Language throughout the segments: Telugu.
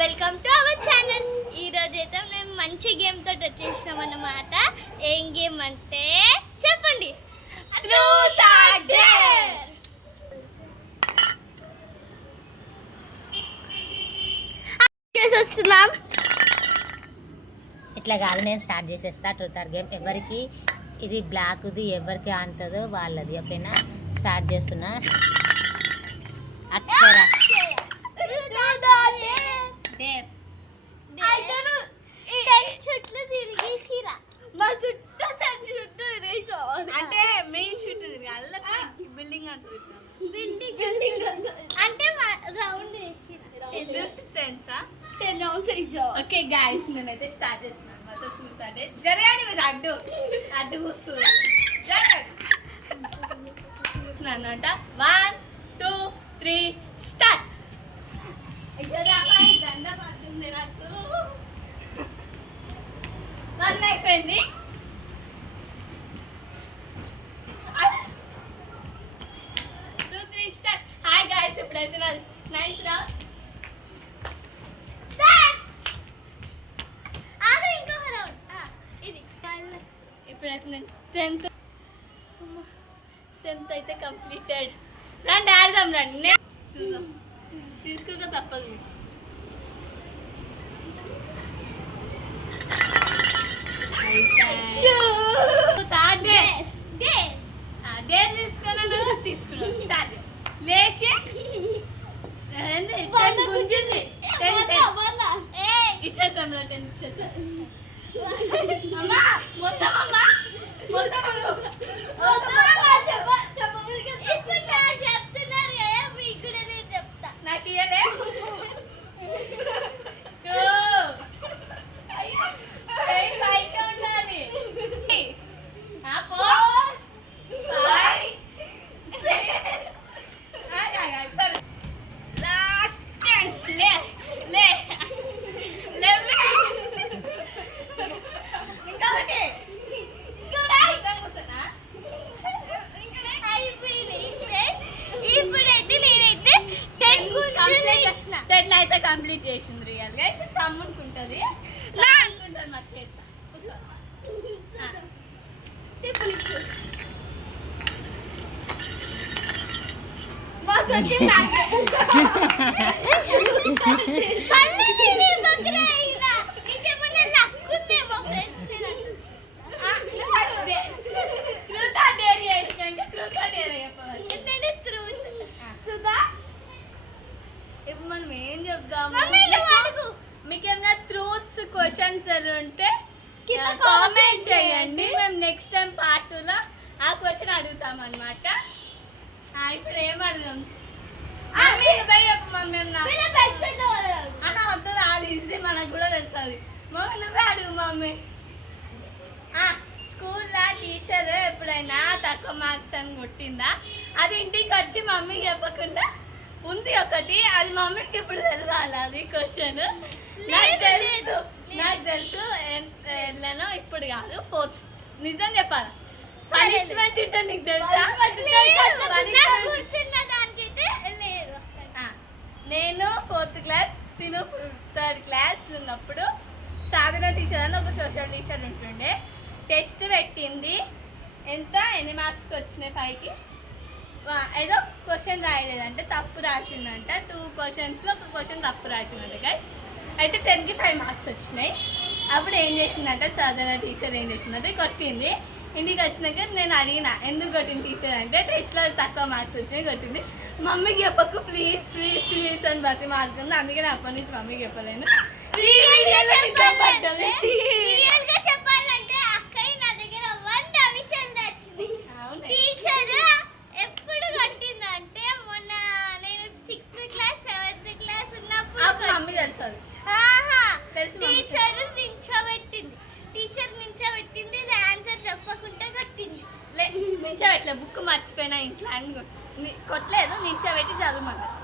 Welcome to our channel. ఈరోజు అయితే మేము మంచి గేమ్ తోటి వచ్చేసినాం అన్నమాట. ఏం గేమ్ అంటే చెప్పండి. Truth or dare. చేసేస్తున్నాం. ఇట్లా కాదు, నేను స్టార్ట్ చేసేస్తా. ట్రూత్ ఆర్ గేమ్ ఎవరికి ఇది బ్లాక్ది ఎవరికి అంతదో వాళ్ళది. ఓకేనా, స్టార్ట్ చేస్తున్నా. అక్షర చుట్లు తిరిగేసిరా మా చుట్టూ చుట్టూ అంటే మెయిన్ చుట్టూ తిరిగి అల్ల బిల్డింగ్ అంత బిల్డింగ్ అంటే రౌండ్ సెన్సా 10 రౌండ్స్ వేసావు. ఓకే గైస్, నేనైతే స్టార్ట్ చేస్తున్నాను. మొత్తం చూస్తాంటే జరగాలి మీరు అడ్డు అడ్డు కూర్చున్నాను అనమాట. 1 2 3 స్టార్ట్. దండ పడుతుంది నాకు. 1 అయిపోయింది. హాయ్ గైస్, ఇప్పుడైతే నాది 9th రౌండ్. ఇప్పుడైతే నేను 10th అయితే కంప్లీటెడ్. రండి ఆడదాం, రండి. చూద్దాం, తీసుకోక తప్పదు. డేర్ తీసుకున్నాను. తీసుకున్నాను. స్టార్ట్. లేచి గుంజింది. ఇచ్చేసాం. 10 ఇచ్చేసాం. అమ్మా మొత్తం, అమ్మా మొత్తం నాకు ఇయ్యలే. ఉండాలి. 10 అయితే కంప్లీట్ చేసింది. రియల్ గా అయితే తమ్ముకుంటుంది. మా చేత ఇప్పుడు మనం ఏం చెప్దాము? మీకు ఏమైనా ట్రూత్స్ క్వశ్చన్స్ ఉంటే కామెంట్ చేయండి. మేము నెక్స్ట్ టైం పార్ట్ 2లో ఆ క్వశ్చన్ అడుగుతాం అనమాట. ఇప్పుడు ఏం అడుగుదాం? వద్దు, రాదు. ఈజీ, మనకు కూడా తెలుసు అది. మమ్మీ నువ్వే అడుగు. మమ్మీ, స్కూల్లో టీచర్ ఎప్పుడైనా తక్కువ మార్క్స్ అని కొట్టిందా? అది ఇంటికి వచ్చి మమ్మీకి చెప్పకుండా ఉంది ఒకటి, అది మమ్మీకి ఇప్పుడు తెలవాలి. అది క్వశ్చన్ నాకు తెలుసు. వెళ్ళాను ఇప్పుడు కాదు, పోతు. నిజం చెప్పాలి. పనిష్మెంట్ ఇంటే నీకు తెలుసా? నేను 4th క్లాస్, తిను 3rd క్లాస్ ఉన్నప్పుడు సాధన టీచర్ అని ఒక సోషల్ టీచర్ ఉంటుండే. టెస్ట్ పెట్టింది. ఎన్ని మార్క్స్కి వచ్చినాయి? 5కి. ఏదో క్వశ్చన్ రాయలేదంటే తప్పు రాసిందంట. 2 క్వశ్చన్స్లో ఒక క్వశ్చన్ తప్పు రాసిందంట గైస్. అయితే 10కి 5 మార్క్స్ వచ్చినాయి. అప్పుడు ఏం చేసిందంటే సాధన టీచర్ ఏం చేసిందంటే కొట్టింది. ఇంటికి వచ్చినాక నేను అడిగిన ఎందుకు కొట్టింది టీచర్ అంటే టెస్ట్లో తక్కువ మార్క్స్ వచ్చినాయి కొట్టింది. మమ్మీకి చెప్పకు ప్లీజ్ ప్లీజ్ ప్లీజ్ అని బతి మార్కుంది. అందుకే నేను అప్పటి నుంచి మమ్మీకి చెప్పలేను. చెప్పాలంటే అక్కయ్య నా దగ్గర 100 విషయాలు నచ్చింది. టీచర్ ఎప్పుడు కొట్టిందంటే మొన్న నేను 6th క్లాస్ 7th క్లాస్ ఉన్నప్పుడు మమ్మీ తెలుసు. టీచర్ నించోబెట్టింది. ఆన్సర్ చెప్పకుండా కొట్టింది. నించోబెట్టలే, బుక్ మర్చిపోయినా ఇంట్లో కొట్టలేదు. నించోబెట్టి చదవమన్నారు.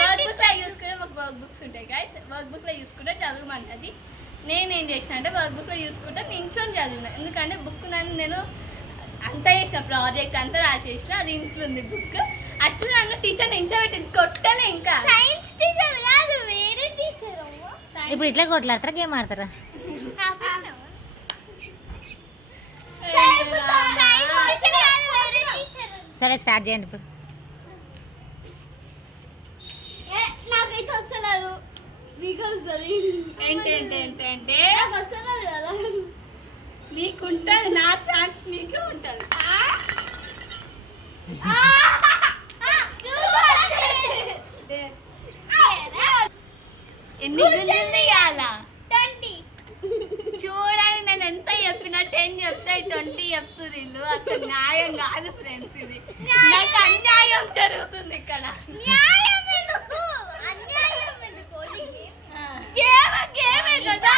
వర్క్ బుక్లో చూసుకుంటే మాకు వర్క్ బుక్స్ ఉంటాయి గైస్. వర్క్ బుక్లో చూసుకుంటే చదవమంటది. నేనేం చేసిన అంటే వర్క్ బుక్లో చూసుకుంటే నించొని చదివిన. ఎందుకంటే బుక్ నేను అంతా చేసిన, ప్రాజెక్ట్ అంతా రాసేసిన. అది ఇంట్లో ఉంది బుక్. అట్లా నన్ను టీచర్ నించోబెట్టింది, కొట్టలే. ఇంకా సైన్స్ టీచర్ కాదు, వేరే టీచర్. ఇప్పుడు ఇట్లా కొట్లాడతారా గేమ్ ఆడతారా? సరే స్టార్ట్ చేయండి ఇప్పుడు. నాకైతే వస్తలేదు, మీకు వస్తుంది. ఏంటి నాకు వస్తలేదు కదా. నీకుంటది, నా ఛాన్స్ నీకే ఉంటది. ఎన్ని గుంజలు తీయాలా? 20. చూడాలి, నేను ఎంత చెప్పినా 10 చెప్తే 20 చెప్తున్నారు. అసలు న్యాయం కాదు ఫ్రెండ్స్, ఇది నాకు అన్యాయం జరుగుతుంది ఇక్కడ. న్యాయం ఎందుకు? అన్యాయం ఎందుకు? గేమే కదా.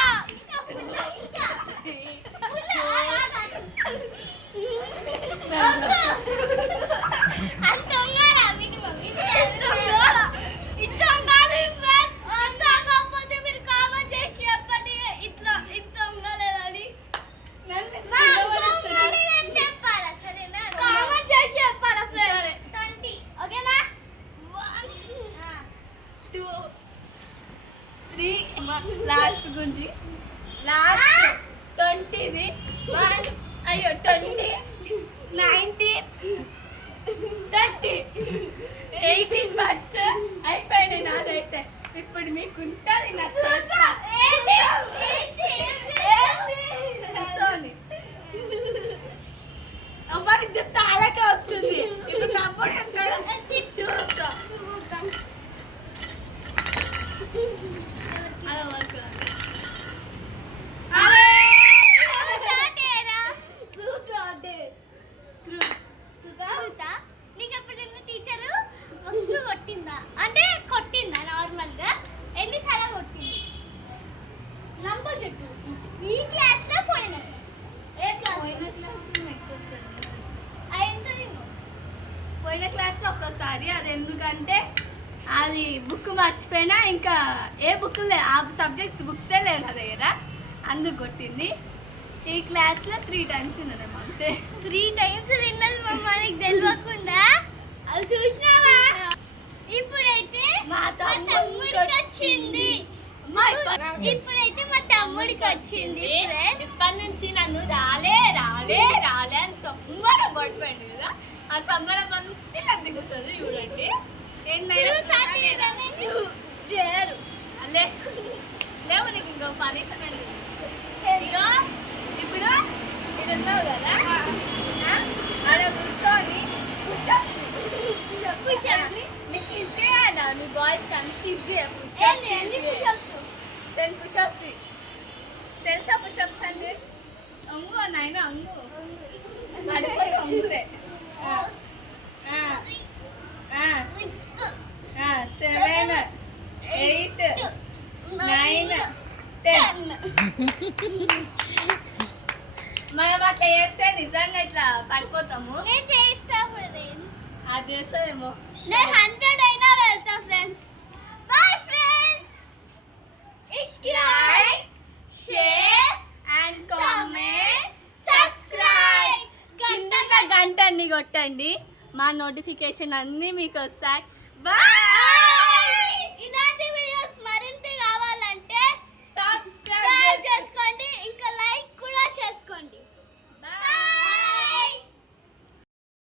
లాస్ట్ గుంజి, లాస్ట్ 20ది. 1 అయ్యో 20, 19, 30, 18 ఫస్ట్ అయిపోయినాయి నాదైతే. ఇప్పుడు మీకు ఉంటుంది నా అమ్మాయి చెప్తే అలాగే వస్తుంది. ఇప్పుడు తప్పుడు చూస్తా అలా వర్క్ నీకు ఎప్పుడైనా టీచరు వస్తు కొట్టిందా? అంటే కొట్టిందా నార్మల్ గా? ఎన్నిసార్లు కొట్టింది? నంబర్ చెప్పు. ఈ క్లాస్ లో పోయిన క్లాస్? ఏ క్లాస్? పోయిన క్లాస్ పోయిన క్లాస్ లో ఒక్కసారి. అది ఎందుకంటే అది బుక్ మర్చిపోయినా, ఇంకా ఏ బుక్ లే, ఆ సబ్జెక్ట్స్ బుక్సే లేవు నా దగ్గర, అందుకు కొట్టింది. ఈ క్లాస్లో 3 times తిన్నాను అంతే. 3 times తిన్నది మమ్మ, నీకు తెలియకుండా. అది చూసినావా? ఇప్పుడైతే మా తమ్ముడికి వచ్చింది. ఇప్పుడైతే మా తమ్ముడికి వచ్చింది. ఇప్పటి నుంచి నన్ను రాలే రాలే రాలే అని సంబరం పడిపోయింది కదా, ఆ సంబరం అంతే నాకు దిగుతుంది. చూడండి అల్లే లేవు, నీకు ఇంకో పనిష్మెంట్. ఇగో ఇప్పుడు ఇది ఉన్నావు కదా, అలా కూర్చొని నీకు ఈజీ అన్నా, నువ్వు బాయ్స్కి అంత ఈజీ. 10 పుషప్స్ తెలుసా? పుషప్స్ అంటే అంగు నాయన, అంగు పడిపోయి అంగులే. 7, 8, 9, 10. మనం అట్లా చేస్తే నిజంగా ఇట్లా పడిపోతాము. నేను చేస్తాము, అది చేస్తామేమో. నేను 100 అయినా వెళ్తా friends. Bye friends. Like, share and comment, subscribe. కింద గంట అన్ని కొట్టండి, మా నోటిఫికేషన్ అన్నీ మీకు వస్తాయి. బాయ్.